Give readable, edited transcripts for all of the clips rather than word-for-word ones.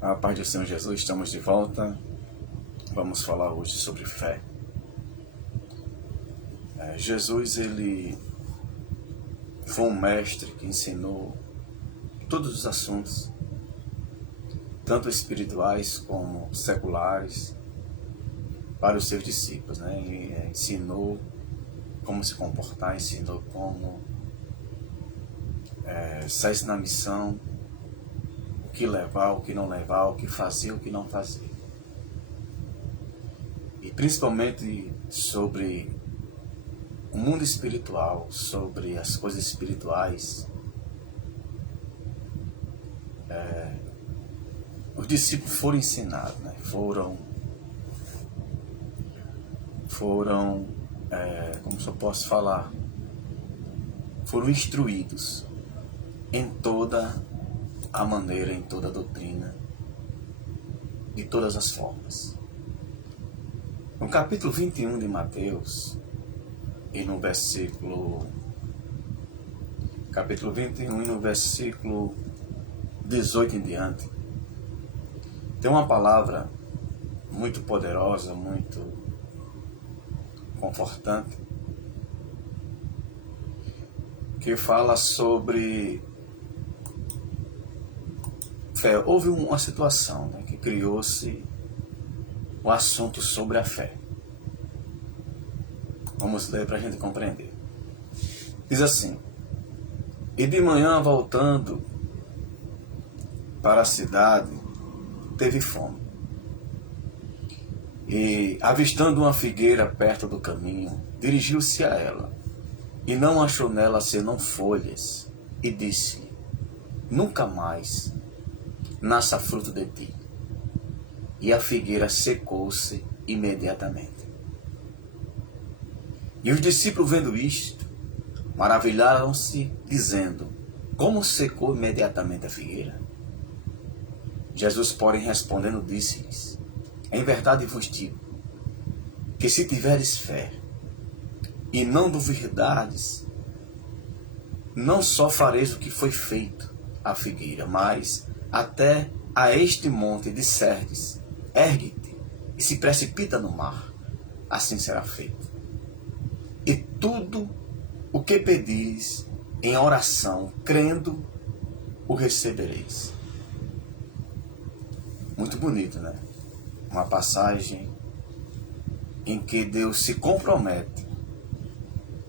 A paz do Senhor Jesus, estamos de volta. Vamos falar hoje sobre fé. Jesus, ele foi um mestre que ensinou todos os assuntos, tanto espirituais como seculares, para os seus discípulos, né? E ensinou como se comportar, ensinou como sair na missão, o que levar, o que não levar, o que fazer, o que não fazer. E principalmente sobre o mundo espiritual, sobre as coisas espirituais. Os discípulos foram ensinados, né? Como se eu posso falar, foram instruídos em toda a maneira, em toda a doutrina, de todas as formas. No capítulo 21 de Mateus, e no capítulo 21 e no versículo 18 em diante, tem uma palavra muito poderosa, muito confortante, que fala sobre fé. Houve uma situação, né, que criou-se o assunto sobre a fé. Vamos ler para a gente compreender. Diz assim: e de manhã, voltando para a cidade, teve fome. E, avistando uma figueira perto do caminho, dirigiu-se a ela, e não achou nela senão folhas, e disse-lhe: nunca mais nasça fruto de ti. E a figueira secou-se imediatamente. E os discípulos, vendo isto, maravilharam-se, dizendo: como secou imediatamente a figueira? Jesus, porém, respondendo, disse-lhes: em verdade vos digo, que se tiverdes fé, e não duvidardes, não só fareis o que foi feito à figueira, mas até a este monte disserdes: ergue-te e se precipita no mar, assim será feito. E tudo o que pedis em oração, crendo, o recebereis. Muito bonito, né? Uma passagem em que Deus se compromete,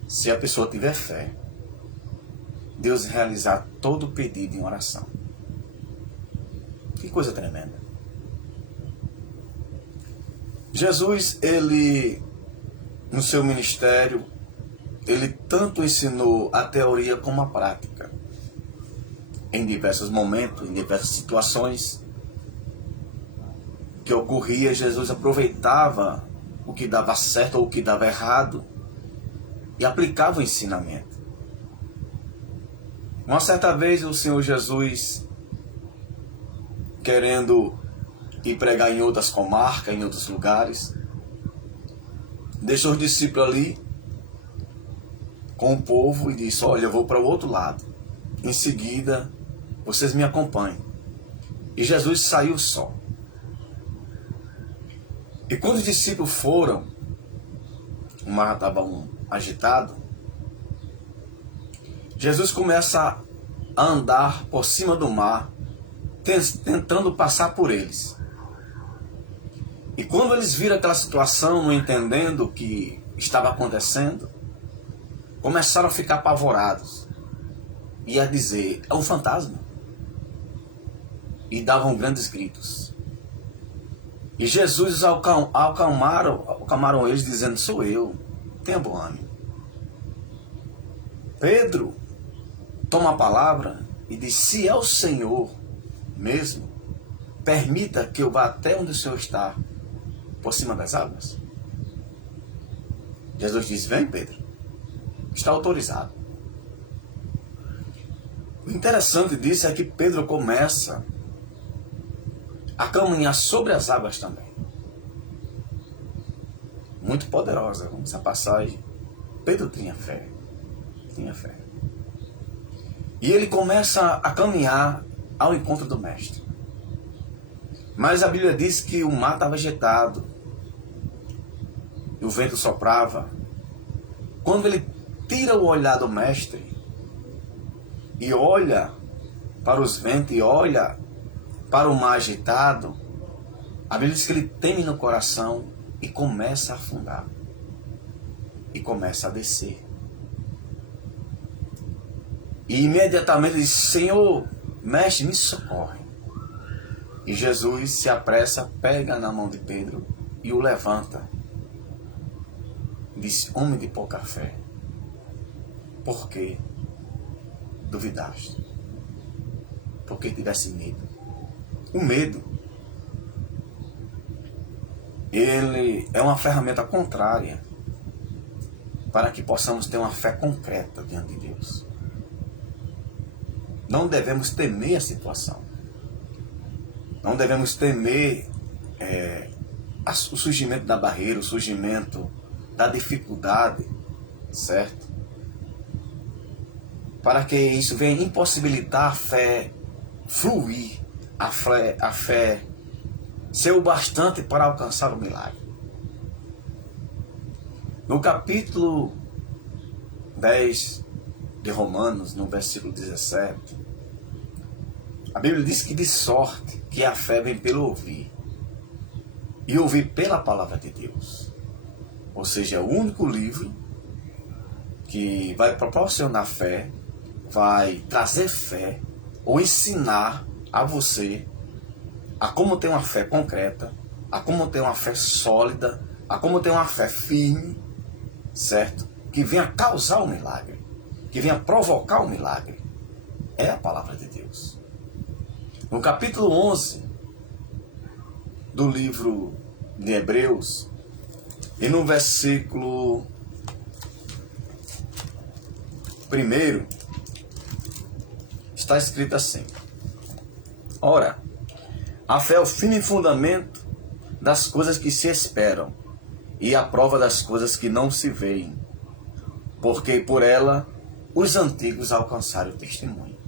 se a pessoa tiver fé, Deus realizar todo o pedido em oração. Que coisa tremenda. Jesus, ele, no seu ministério, ele tanto ensinou a teoria como a prática. Em diversos momentos, em diversas situações que ocorria, Jesus aproveitava o que dava certo ou o que dava errado e aplicava o ensinamento. Uma certa vez o Senhor Jesus, querendo ir pregar em outras comarcas, em outros lugares, deixou os discípulos ali com o povo e disse: olha, eu vou para o outro lado. Em seguida, vocês me acompanhem. E Jesus saiu só. E quando os discípulos foram, o mar estava agitado, Jesus começa a andar por cima do mar, tentando passar por eles. E quando eles viram aquela situação, não entendendo o que estava acontecendo, começaram a ficar apavorados e a dizer: é um fantasma. E davam grandes gritos. E Jesus acalmaram eles, dizendo: sou eu, tenha bom ânimo. Pedro toma a palavra e diz: se é o Senhor mesmo, permita que eu vá até onde o Senhor está, por cima das águas. Jesus diz: vem, Pedro, está autorizado. O interessante disso é que Pedro começa a caminhar sobre as águas também. Muito poderosa essa passagem. Pedro tinha fé. E ele começa a caminhar ao encontro do mestre. Mas a Bíblia diz que o mar estava agitado, e o vento soprava. Quando ele tira o olhar do mestre e olha para os ventos e olha para o mar agitado, a Bíblia diz que ele teme no coração e começa a afundar. E começa a descer. E imediatamente ele diz: Senhor, mestre, me socorre. E Jesus se apressa, pega na mão de Pedro e o levanta. Diz: homem de pouca fé, por que duvidaste? Por que tivesse medo? O medo, ele é uma ferramenta contrária para que possamos ter uma fé concreta diante de Deus. Não devemos temer a situação. Não devemos temer o surgimento da barreira, o surgimento da dificuldade, certo? Para que isso venha impossibilitar a fé fluir, a fé ser o bastante para alcançar o milagre. No capítulo 10 de Romanos, no versículo 17, a Bíblia diz que de sorte que a fé vem pelo ouvir, e ouvir pela palavra de Deus. Ou seja, é o único livro que vai proporcionar fé, vai trazer fé, ou ensinar a você a como ter uma fé concreta, a como ter uma fé sólida, a como ter uma fé firme, certo? Que venha causar o milagre, que venha provocar o milagre. É a palavra de Deus. No capítulo 11 do livro de Hebreus, e no versículo 1, está escrito assim: ora, a fé é o firme fundamento das coisas que se esperam e a prova das coisas que não se veem, porque por ela os antigos alcançaram o testemunho.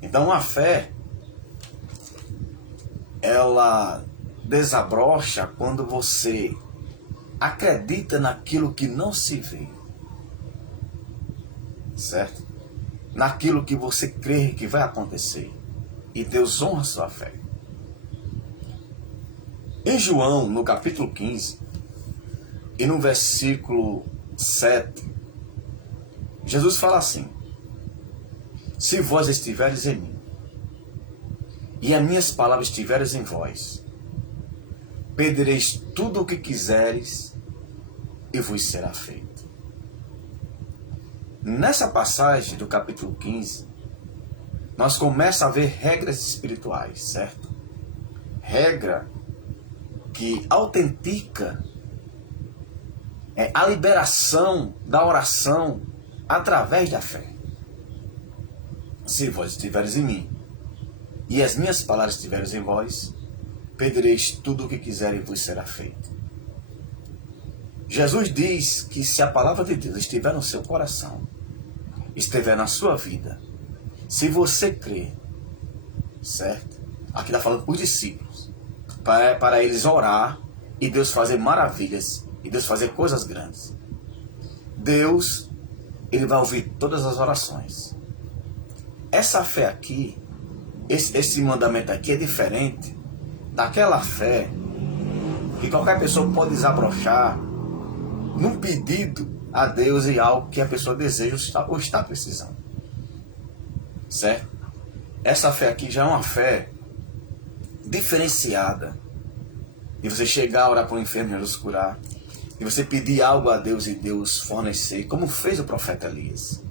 Então a fé, ela desabrocha quando você acredita naquilo que não se vê, certo? Naquilo que você crê que vai acontecer, e Deus honra a sua fé. Em João, no capítulo 15, e no versículo 7, Jesus fala assim: se vós estiveres em mim, e as minhas palavras estiveres em vós, pedireis tudo o que quiseres, e vos será feito. Nessa passagem do capítulo 15, nós começamos a ver regras espirituais, certo? Regra que autentica a liberação da oração através da fé. Se vós estiveres em mim, e as minhas palavras estiveres em vós, pedireis tudo o que quiserem e vos será feito. Jesus diz que se a palavra de Deus estiver no seu coração, estiver na sua vida, se você crer, certo? Aqui está falando para os discípulos, para eles orar e Deus fazer maravilhas, e Deus fazer coisas grandes. Deus, Ele vai ouvir todas as orações. Essa fé aqui, esse mandamento aqui é diferente daquela fé que qualquer pessoa pode desabrochar num pedido a Deus e algo que a pessoa deseja ou está precisando, certo? Essa fé aqui já é uma fé diferenciada de você chegar a orar para o enfermo e Jesus curar, e você pedir algo a Deus e Deus fornecer, como fez o profeta Elias.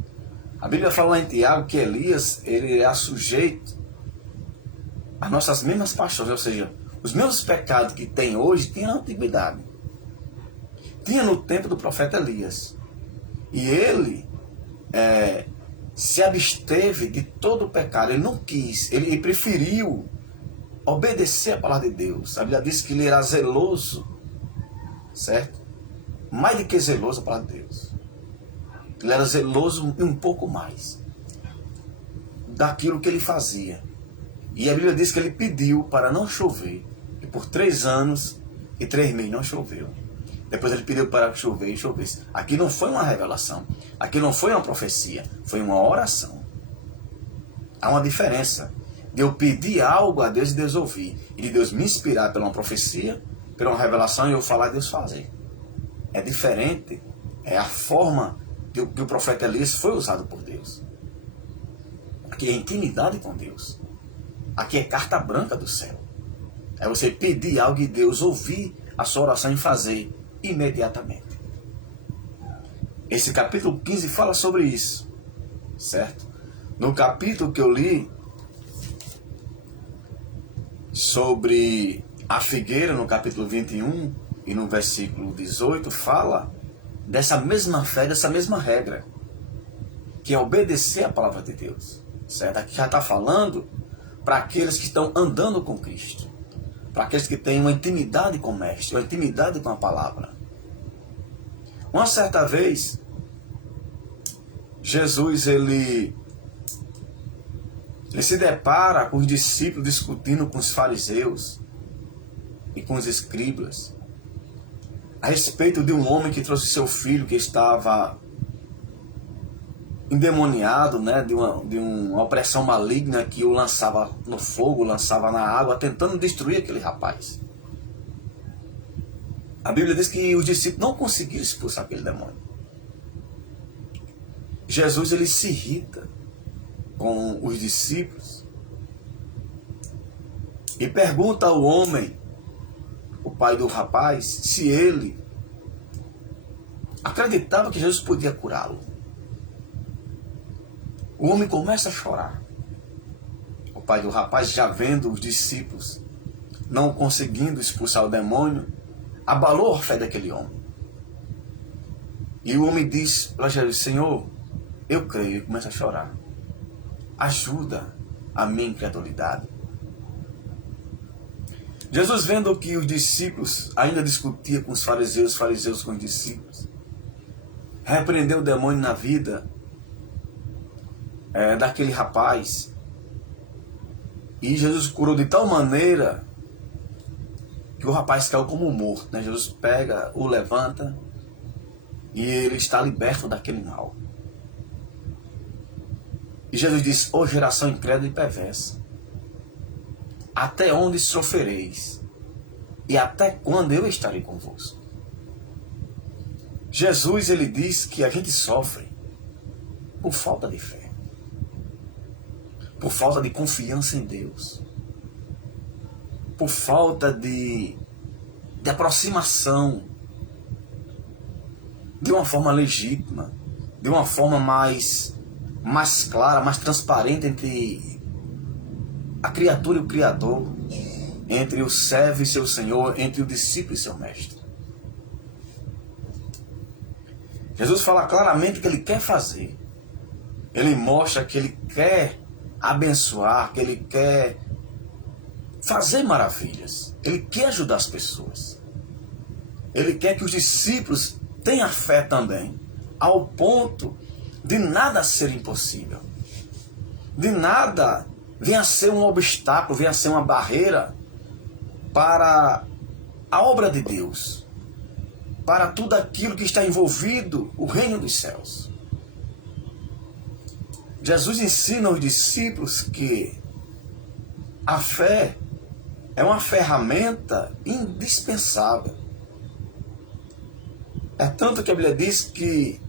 A Bíblia fala em Tiago que Elias, ele é sujeito às nossas mesmas paixões, ou seja, os mesmos pecados que tem hoje, tinha na antiguidade. Tinha no tempo do profeta Elias. E ele se absteve de todo o pecado. Ele não quis, ele preferiu obedecer a palavra de Deus. A Bíblia diz que ele era zeloso, certo? Mais do que zeloso a palavra de Deus. Ele era zeloso um pouco mais daquilo que ele fazia. E a Bíblia diz que ele pediu para não chover. E por 3 anos e 3 meses não choveu. Depois ele pediu para chover e chovesse. Aqui não foi uma revelação. Aqui não foi uma profecia. Foi uma oração. Há uma diferença de eu pedir algo a Deus e Deus ouvir. E de Deus me inspirar pela uma profecia, pela uma revelação e eu falar e Deus fazer. É diferente. É a forma que o profeta Elias foi usado por Deus. Aqui é intimidade com Deus. Aqui é carta branca do céu. É você pedir algo e Deus ouvir a sua oração e fazer imediatamente. Esse capítulo 15 fala sobre isso, certo? No capítulo que eu li sobre a figueira, no capítulo 21 e no versículo 18, fala dessa mesma fé, dessa mesma regra, que é obedecer a palavra de Deus, certo? Aqui já está falando para aqueles que estão andando com Cristo, para aqueles que têm uma intimidade com o Mestre, uma intimidade com a palavra. Uma certa vez, Jesus ele se depara com os discípulos discutindo com os fariseus e com os escribas a respeito de um homem que trouxe seu filho que estava endemoniado, né, de uma opressão maligna que o lançava no fogo, lançava na água, tentando destruir aquele rapaz. A Bíblia diz que os discípulos não conseguiram expulsar aquele demônio. Jesus ele se irrita com os discípulos e pergunta ao homem, o pai do rapaz, se ele acreditava que Jesus podia curá-lo. O homem começa a chorar. O pai do rapaz, já vendo os discípulos não conseguindo expulsar o demônio, abalou a fé daquele homem. E o homem diz para Jesus, Senhor, eu creio, e começa a chorar. Ajuda a minha incredulidade. Jesus, vendo que os discípulos ainda discutiam com os fariseus com os discípulos, repreendeu o demônio na vida daquele rapaz. E Jesus curou de tal maneira que o rapaz caiu como morto, né? Jesus pega, o levanta e ele está liberto daquele mal. E Jesus diz, ó geração incrédula e perversa, até onde sofrereis? E até quando eu estarei convosco? Jesus, ele diz que a gente sofre por falta de fé, por falta de confiança em Deus, por falta de aproximação de uma forma legítima, de uma forma mais clara, mais transparente entre a criatura e o Criador, entre o servo e seu Senhor, entre o discípulo e seu mestre. Jesus fala claramente o que ele quer fazer. Ele mostra que ele quer abençoar, que ele quer fazer maravilhas. Ele quer ajudar as pessoas. Ele quer que os discípulos tenham fé também, ao ponto de nada ser impossível. De nada venha a ser um obstáculo, venha a ser uma barreira para a obra de Deus, para tudo aquilo que está envolvido o reino dos céus. Jesus ensina aos discípulos que a fé é uma ferramenta indispensável. É tanto que a Bíblia diz que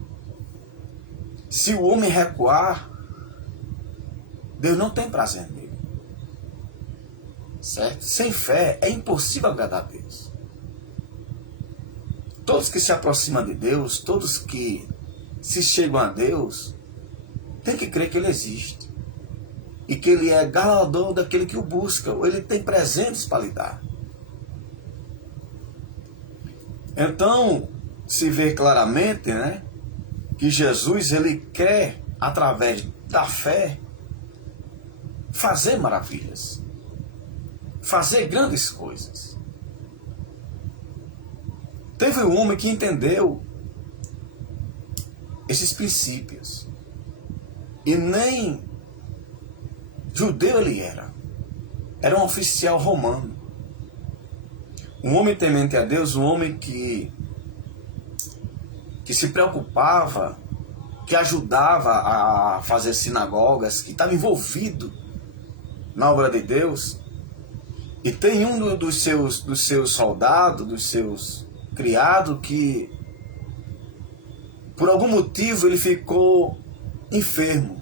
se o homem recuar, Deus não tem prazer nele. Certo? Sem fé é impossível agradar a Deus. Todos que se aproximam de Deus, todos que se chegam a Deus, têm que crer que Ele existe. E que Ele é galardoador daquele que o busca, ou Ele tem presentes para lhe dar. Então, se vê claramente, né, que Jesus, Ele quer, através da fé, fazer maravilhas, fazer grandes coisas. Teve um homem que entendeu esses princípios, e nem judeu ele era, era um oficial romano. Um homem temente a Deus, um homem que se preocupava, que ajudava a fazer sinagogas, que estava envolvido na obra de Deus. E tem um dos seus soldados, dos seus criados, que por algum motivo ele ficou enfermo.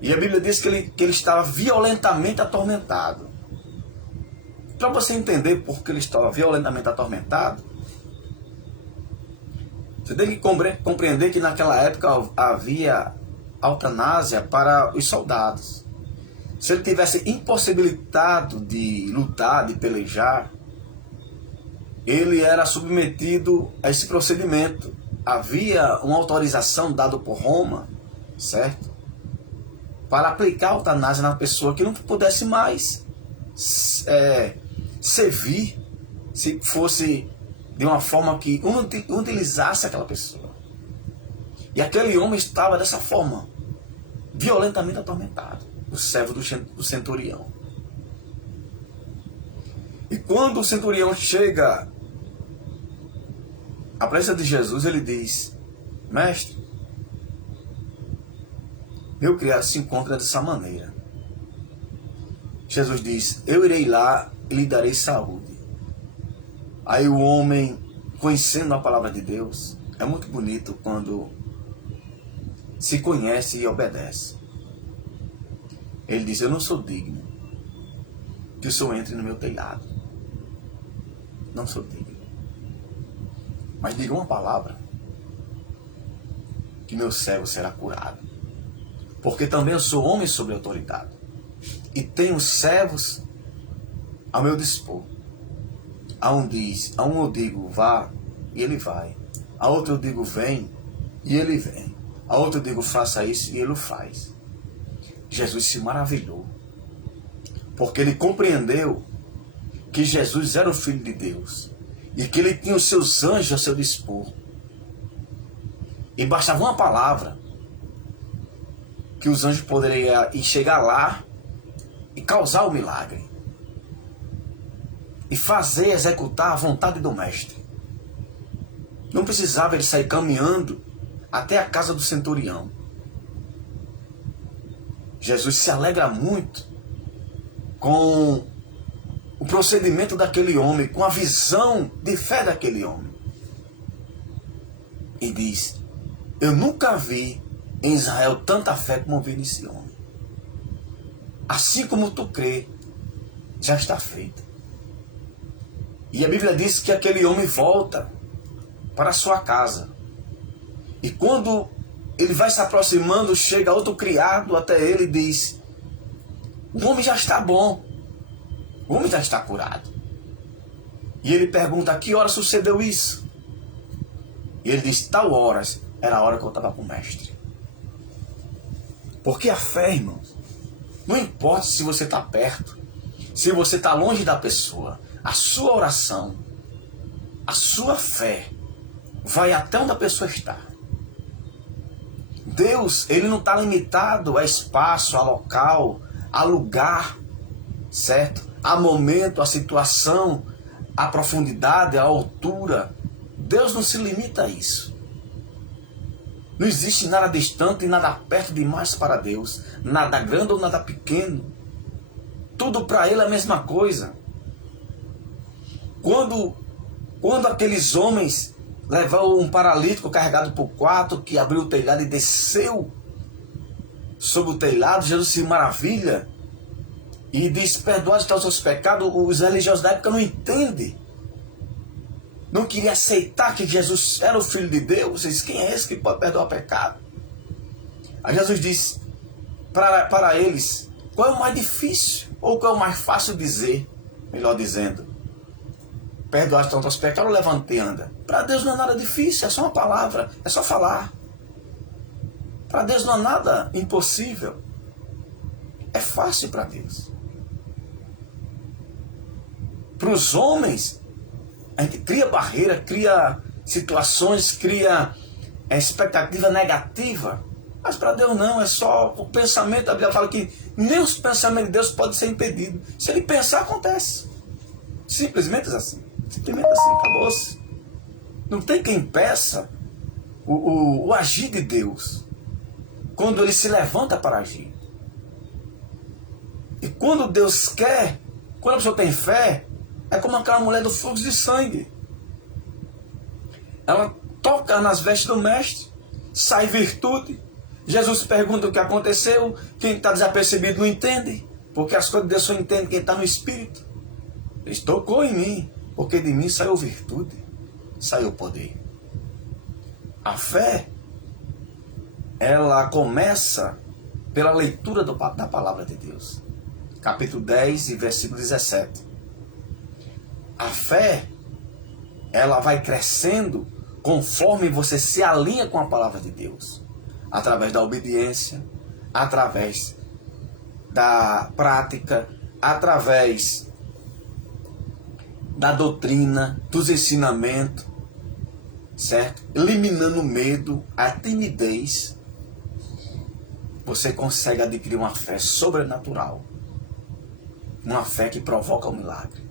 E a Bíblia diz que ele estava violentamente atormentado. Para você entender por que ele estava violentamente atormentado, você tem que compreender que naquela época havia eutanásia para os soldados. Se ele tivesse impossibilitado de lutar, de pelejar, ele era submetido a esse procedimento. Havia uma autorização dada por Roma, certo? Para aplicar a eutanásia na pessoa que não pudesse mais servir, se fosse de uma forma que utilizasse aquela pessoa. E aquele homem estava dessa forma, violentamente atormentado, o servo do centurião. E quando o centurião chega à presença de Jesus, ele diz: mestre, meu criado se encontra dessa maneira. Jesus diz: eu irei lá e lhe darei saúde. Aí o homem, conhecendo a palavra de Deus, é muito bonito quando se conhece e obedece. Ele diz: eu não sou digno que o Senhor entre no meu telhado. Não sou digno. Mas diga uma palavra, que meu servo será curado. Porque também eu sou homem sob autoridade. E tenho servos ao meu dispor. A um eu digo, vá, e ele vai. A outro eu digo, vem, e ele vem. A outro eu digo, faça isso, e ele o faz. Jesus se maravilhou, porque ele compreendeu que Jesus era o Filho de Deus, e que ele tinha os seus anjos a seu dispor. E bastava uma palavra, que os anjos poderiam ir chegar lá, e causar o milagre. E fazer, executar a vontade do mestre. Não precisava ele sair caminhando até a casa do centurião. Jesus se alegra muito com o procedimento daquele homem, com a visão de fé daquele homem. E diz: eu nunca vi em Israel tanta fé como vi nesse homem. Assim como tu crê, já está feito. E a Bíblia diz que aquele homem volta para a sua casa. E quando ele vai se aproximando, chega outro criado até ele e diz: o homem já está bom. O homem já está curado. E ele pergunta: a que hora sucedeu isso? E ele diz: tal horas era a hora que eu estava com o mestre. Porque a fé, irmãos, não importa se você está perto, se você está longe da pessoa, a sua oração, a sua fé vai até onde a pessoa está. Deus, ele não está limitado a espaço, a local, a lugar, certo? A momento, a situação, a profundidade, a altura. Deus não se limita a isso. Não existe nada distante e nada perto demais para Deus. Nada grande ou nada pequeno. Tudo para Ele é a mesma coisa. Quando aqueles homens levaram um paralítico carregado por 4, que abriu o telhado e desceu sobre o telhado, Jesus se maravilha e diz: perdoados estão os seus pecados. Os religiosos da época não entendem. Não queria aceitar que Jesus era o Filho de Deus. Diz: quem é esse que pode perdoar o pecado? Aí Jesus disse para eles: qual é o mais difícil? Ou qual é o mais fácil dizer? Melhor dizendo: perdoar os teus pecados, levanta e anda. Para Deus não é nada difícil, é só uma palavra, é só falar. Para Deus não é nada impossível. É fácil para Deus. Para os homens, a gente cria barreira, cria situações, cria expectativa negativa Mas para Deus não, é só o pensamento. A Bíblia fala que nem os pensamentos de Deus podem ser impedidos. Se ele pensar, acontece. Simplesmente assim. Simplesmente assim, acabou-se. Não tem quem impeça o agir de Deus quando ele se levanta para agir. E quando Deus quer, quando a pessoa tem fé, é como aquela mulher do fluxo de sangue. Ela toca nas vestes do mestre, sai virtude. Jesus pergunta o que aconteceu, quem está desapercebido não entende, porque as coisas de Deus só entende quem está no Espírito. Ele tocou em mim, porque de mim saiu virtude, saiu poder. A fé, ela começa pela leitura da palavra de Deus. Capítulo 10 e versículo 17. A fé, ela vai crescendo conforme você se alinha com a palavra de Deus. Através da obediência, através da prática, através da doutrina, dos ensinamentos, certo? Eliminando o medo, a timidez, você consegue adquirir uma fé sobrenatural. Uma fé que provoca o milagre.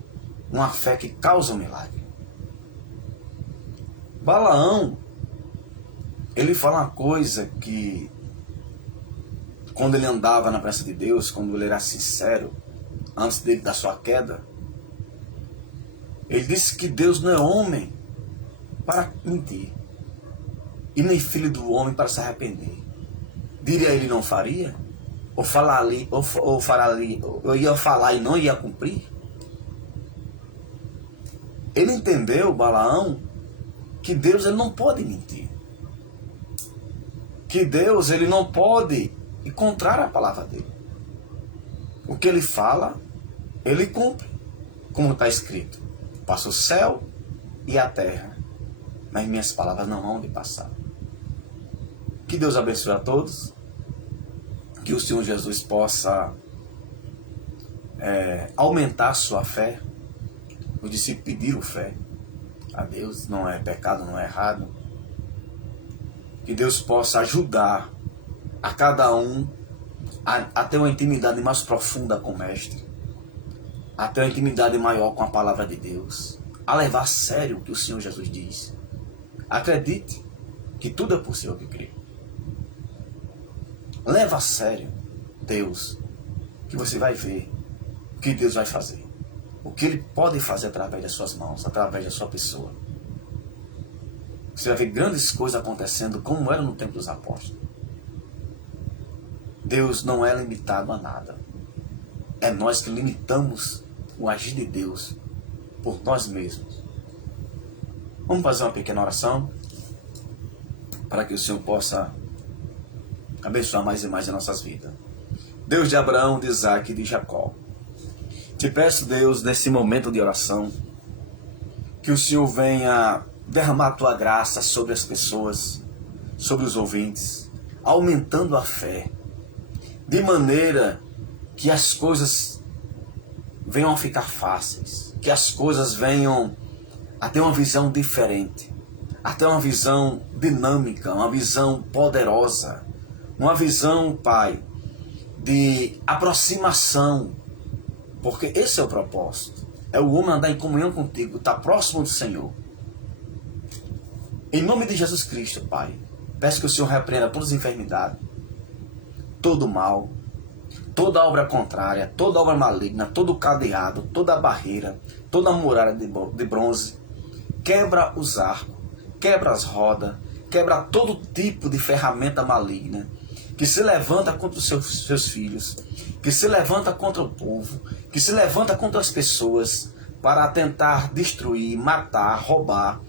Uma fé que causa o milagre. Balaão, ele fala uma coisa que, quando ele andava na presença de Deus, quando ele era sincero, antes dele da sua queda, ele disse que Deus não é homem para mentir, e nem filho do homem para se arrepender. Diria ele não faria? Ou falar ali, ou falar ali, eu ia falar e não ia cumprir? Ele entendeu, Balaão, que Deus ele não pode mentir. Que Deus ele não pode ir contra a palavra dele. O que ele fala, ele cumpre. Como está escrito: passa o céu e a terra, mas minhas palavras não vão de passar. Que Deus abençoe a todos. Que o Senhor Jesus possa aumentar a sua fé. Os discípulos pediram fé a Deus, não é pecado, não é errado. Que Deus possa ajudar a cada um a ter uma intimidade mais profunda com o Mestre, a ter uma intimidade maior com a palavra de Deus, a levar a sério o que o Senhor Jesus diz. Acredite que tudo é possível que crê. Leva a sério Deus, que você vai ver o que Deus vai fazer, o que Ele pode fazer através das suas mãos, através da sua pessoa. Você vai ver grandes coisas acontecendo como era no tempo dos apóstolos. Deus não é limitado a nada. É nós que limitamos o agir de Deus por nós mesmos. Vamos fazer uma pequena oração para que o Senhor possa abençoar mais e mais as nossas vidas. Deus de Abraão, de Isaac e de Jacó, te peço, Deus, nesse momento de oração, que o Senhor venha derramar a tua graça sobre as pessoas, sobre os ouvintes, aumentando a fé, de maneira que as coisas venham a ficar fáceis, que as coisas venham a ter uma visão diferente, a ter uma visão dinâmica, uma visão poderosa, uma visão, Pai, de aproximação, porque esse é o propósito, é o homem andar em comunhão contigo, estar próximo do Senhor. Em nome de Jesus Cristo, Pai, peço que o Senhor repreenda todas as enfermidades, todo mal, toda obra contrária, toda obra maligna, todo cadeado, toda barreira, toda muralha de bronze. Quebra os arcos, quebra as rodas, quebra todo tipo de ferramenta maligna que se levanta contra os seus filhos, que se levanta contra o povo, que se levanta contra as pessoas para tentar destruir, matar, roubar.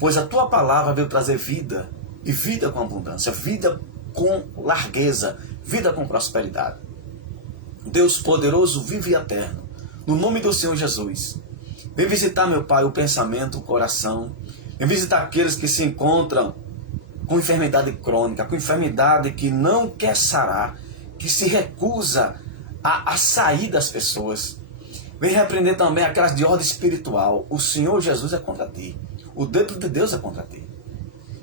Pois a tua palavra veio trazer vida, e vida com abundância, vida com largueza, vida com prosperidade. Deus poderoso, vivo e eterno, no nome do Senhor Jesus, vem visitar, meu Pai, o pensamento, o coração, vem visitar aqueles que se encontram com enfermidade crônica, com enfermidade que não quer sarar, que se recusa a sair das pessoas. Vem repreender também aquelas de ordem espiritual. O Senhor Jesus é contra ti. O dedo de Deus é contra ti.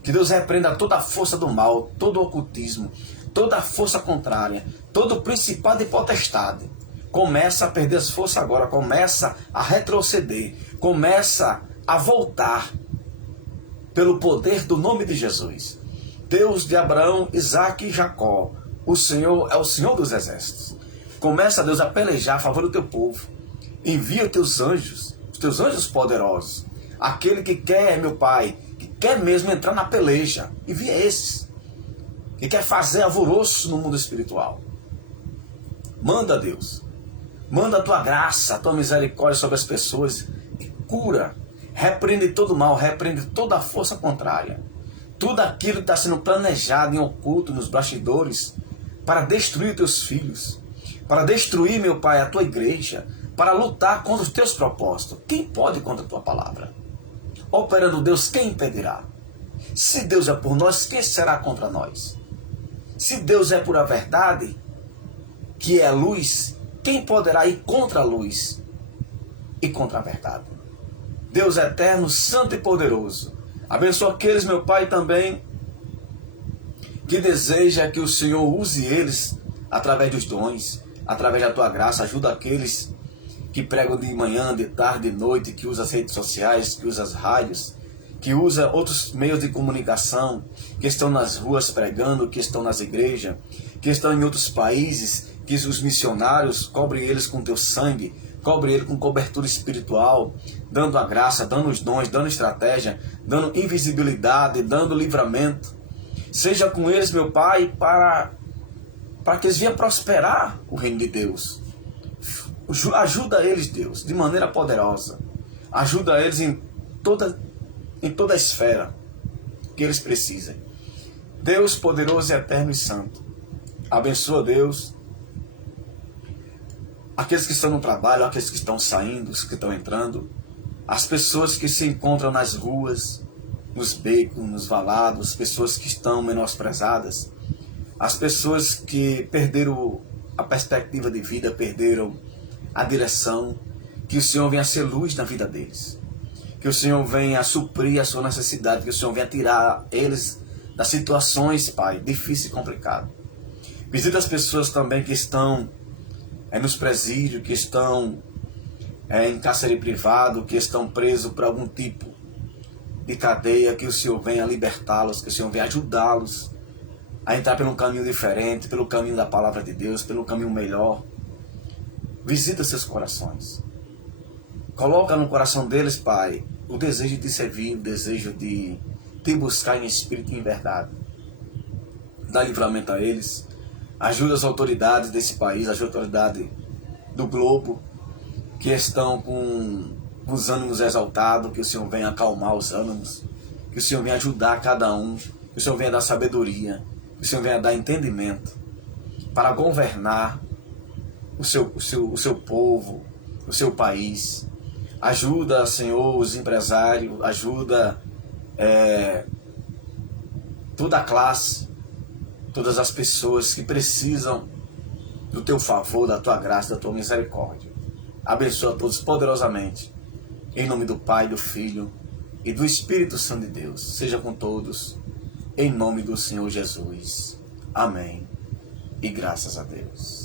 Que Deus repreenda toda a força do mal, todo o ocultismo, toda a força contrária, todo principado e potestade, começa a perder as forças agora, começa a retroceder, começa a voltar pelo poder do nome de Jesus. Deus de Abraão, Isaque e Jacó, o Senhor é o Senhor dos exércitos. Começa, Deus, a pelejar a favor do teu povo. Envia os teus anjos poderosos. Aquele que quer, meu Pai, que quer mesmo entrar na peleja. Envia esses. Que quer fazer alvoroço no mundo espiritual. Manda, Deus. Manda a tua graça, a tua misericórdia sobre as pessoas. E cura. Repreende todo o mal, repreende toda a força contrária. Tudo aquilo que está sendo planejado em oculto, nos bastidores, para destruir teus filhos, para destruir, meu Pai, a tua igreja, para lutar contra os teus propósitos. Quem pode contra a tua palavra? Operando Deus, quem impedirá? Se Deus é por nós, quem será contra nós? Se Deus é por a verdade, que é a luz, quem poderá ir contra a luz e contra a verdade? Deus eterno, santo e poderoso, abençoa aqueles, meu Pai, também, que deseja que o Senhor use eles através dos dons, através da tua graça. Ajuda aqueles que pregam de manhã, de tarde, de noite, que usam as redes sociais, que usam as rádios, que usam outros meios de comunicação, que estão nas ruas pregando, que estão nas igrejas, que estão em outros países, que os missionários cobrem eles com teu sangue, cobre ele com cobertura espiritual, dando a graça, dando os dons, dando estratégia, dando invisibilidade, dando livramento. Seja com eles, meu Pai, para que eles venham prosperar o reino de Deus. Ajuda eles, Deus, de maneira poderosa. Ajuda eles em toda a esfera que eles precisem. Deus poderoso, eterno e santo. Abençoa, Deus, aqueles que estão no trabalho, aqueles que estão saindo, os que estão entrando, as pessoas que se encontram nas ruas, nos becos, nos valados, pessoas que estão menosprezadas, as pessoas que perderam a perspectiva de vida, perderam a direção. Que o Senhor venha ser luz na vida deles, que o Senhor venha suprir a sua necessidade, que o Senhor venha tirar eles das situações, Pai, difíceis e complicadas. Visita as pessoas também que estão nos presídios, que estão em cárcere privado, que estão presos por algum tipo de cadeia, que o Senhor venha libertá-los, que o Senhor venha ajudá-los a entrar pelo caminho diferente, pelo caminho da palavra de Deus, pelo caminho melhor. Visita seus corações. Coloca no coração deles, Pai, o desejo de servir, o desejo de te buscar em espírito e em verdade. Dá livramento a eles. Ajuda as autoridades desse país, as autoridades do globo, que estão com os ânimos exaltados, que o Senhor venha acalmar os ânimos, que o Senhor venha ajudar cada um, que o Senhor venha dar sabedoria, que o Senhor venha dar entendimento para governar o seu povo, o seu país. Ajuda, Senhor, os empresários, ajuda toda a classe, todas as pessoas que precisam do teu favor, da tua graça, da tua misericórdia. Abençoa todos poderosamente. Em nome do Pai, do Filho e do Espírito Santo de Deus. Seja com todos, em nome do Senhor Jesus. Amém. E graças a Deus.